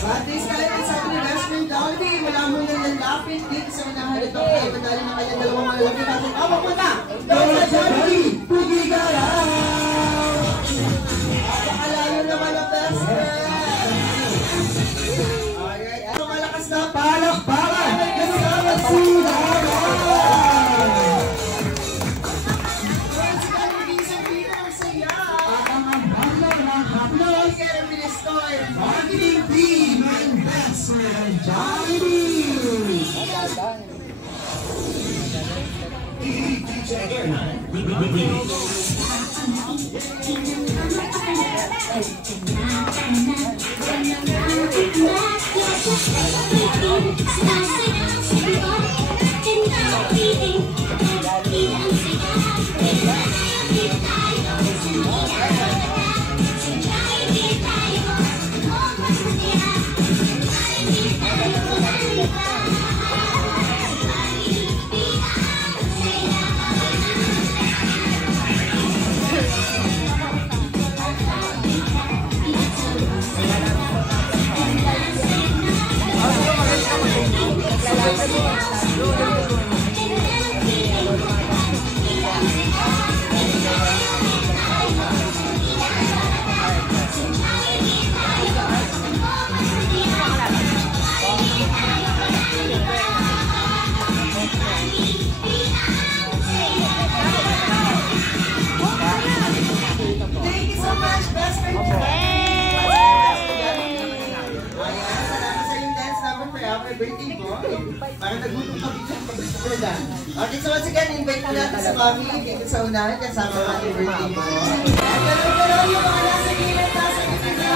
At this time, sabi ni best friend Dolly, wala mo nang lalapit dito sa unahan ito. Kaya madali na kanyang dalawang malalapit natin. Awa po na! Dolly Dolly! Pugigara! Napakalayo naman ang best friend! Alright, ano malakas na palakpakan! Kasama si Dara! Marketing team and best friend Jollibee! Birthday mo, para nagutom ka dito pag-istordan. Okay, so once again, invite ko natin sa family dito sa unahan kasama ang ating birthday mo. At gano'n yung mga nasa gilid, nasa gilid na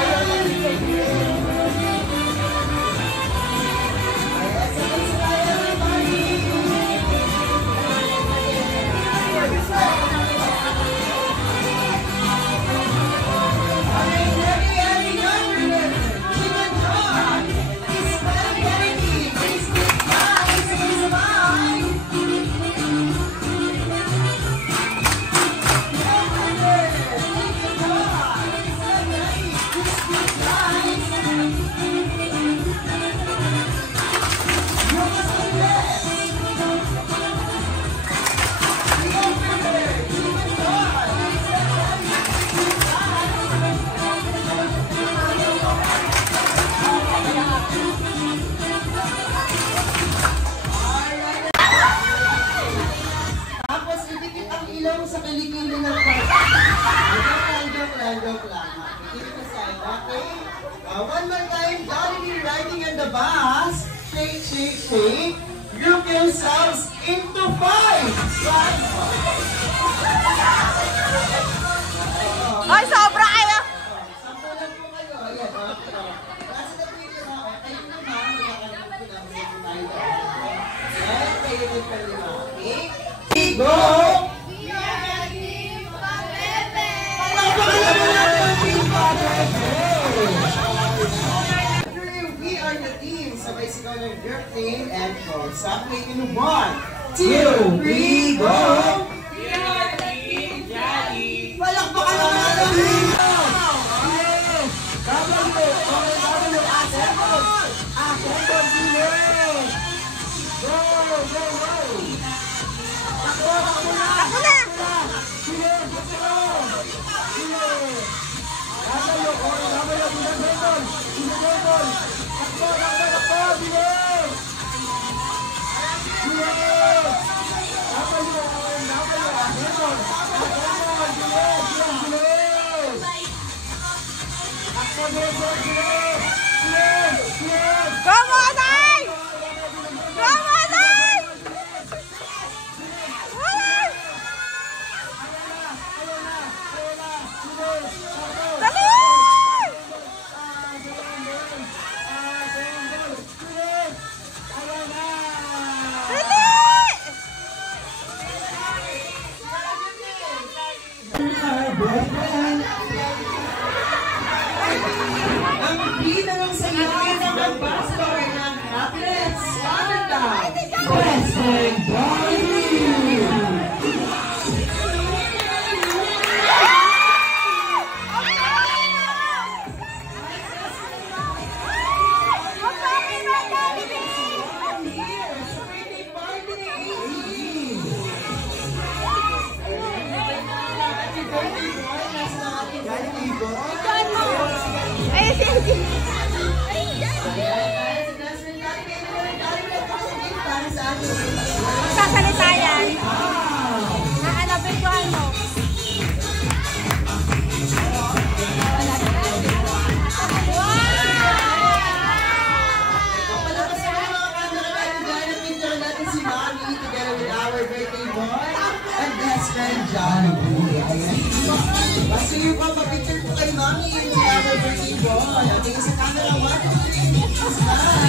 sa kilikili ng joke lang. Okay? One more time, Jollibee riding on the bus. Shake, shake, shake. Group yourselves into 5. Right? Ay, sobra kayo! Sampulan po kayo. Ayan, kasi na po yun, kayo naman, magkakaroon po namin sa tayo. Ayan, kayo din pa rin. Okay? Go! We are the team. Sabay sigaw ng group name and code. Sa play in 1, 2, 3, go! We are the team Jollibee. Palakpakan naman natin dito! Ako na! Go, Monay! Go, Monay! Dali! Ang bida ng saya ng basa Magsasalita yan. Ano, pintuan mo. Basta yung papapicture po kay Mami, yung our birthday boy. Tingin sa camera, 1, 2, 3, smile.